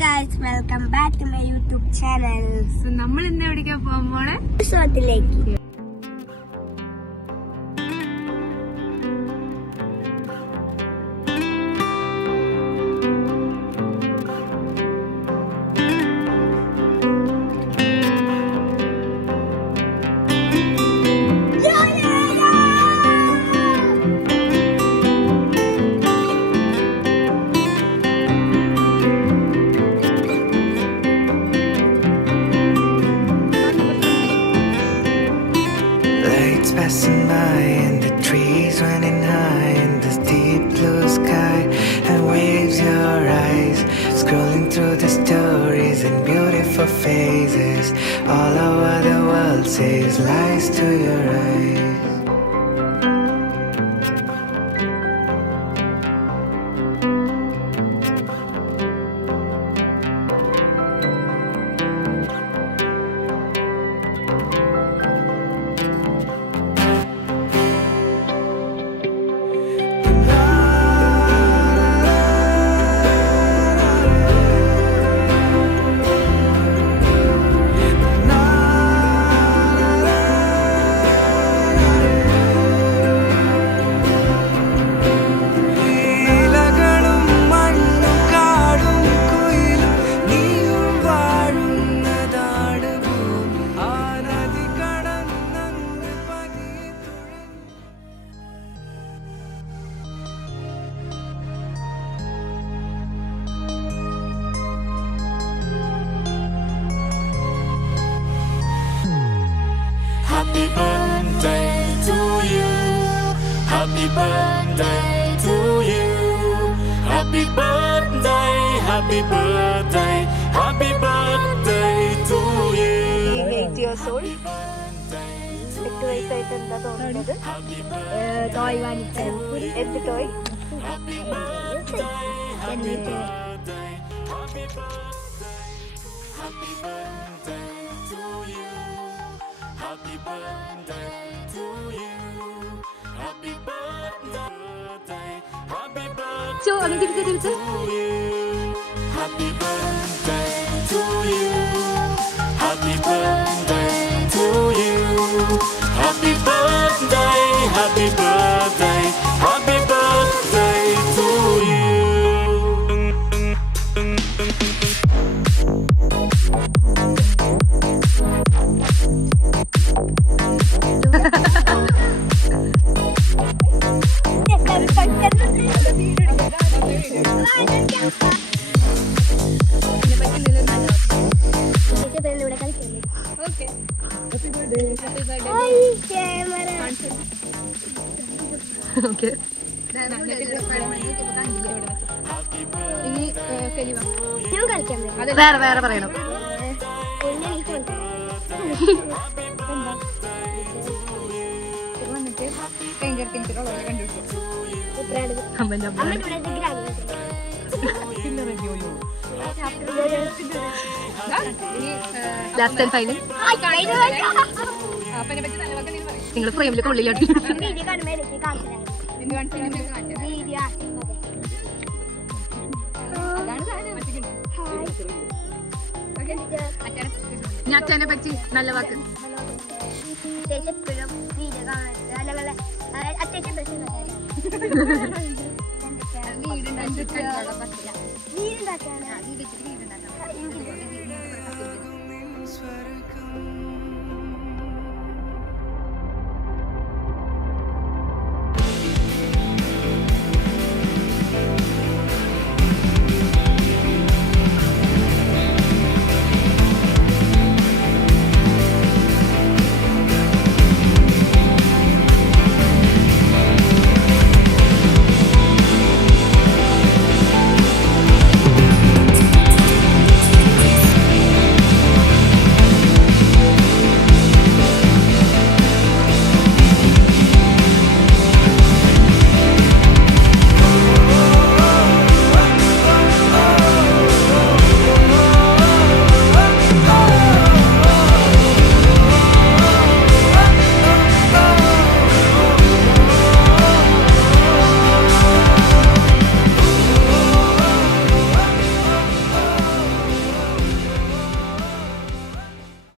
Guys, welcome back to my YouTube channel. നമ്മൾ ഇന്ന് എവിടേക്കാ പോകുമ്പോളെ ഉത്സവത്തിലേക്ക്. Passing by and the trees running high in this deep blue sky, and waves your eyes scrolling through the stories and beautiful faces all over the world says lies to your eyes. Happy birthday to you. Happy birthday to you. Happy birthday, happy birthday, happy birthday to you. 8 years old. 8 വയസ്സായിട്ട് എന്താ തോന്നുന്നത്? Toy വാങ്ങിച്ചു. എന്ത് toy? Happy birthday, happy birthday, happy birthday to you. Happy birthday to you. Happy birthday, happy birthday to you. Happy birthday to you. Happy birthday to you. Happy birthday, happy birthday, happy birthday to you. വേറെ വേറെ പറയണം. Last and final നിങ്ങൾ ഫ്രെയിമിലൊക്കെ ഉള്ളിലോട്ട് ഞാൻ അച്ഛനെ പറ്റി നല്ല വാക്ക്. വീടുണ്ടാക്കാൻ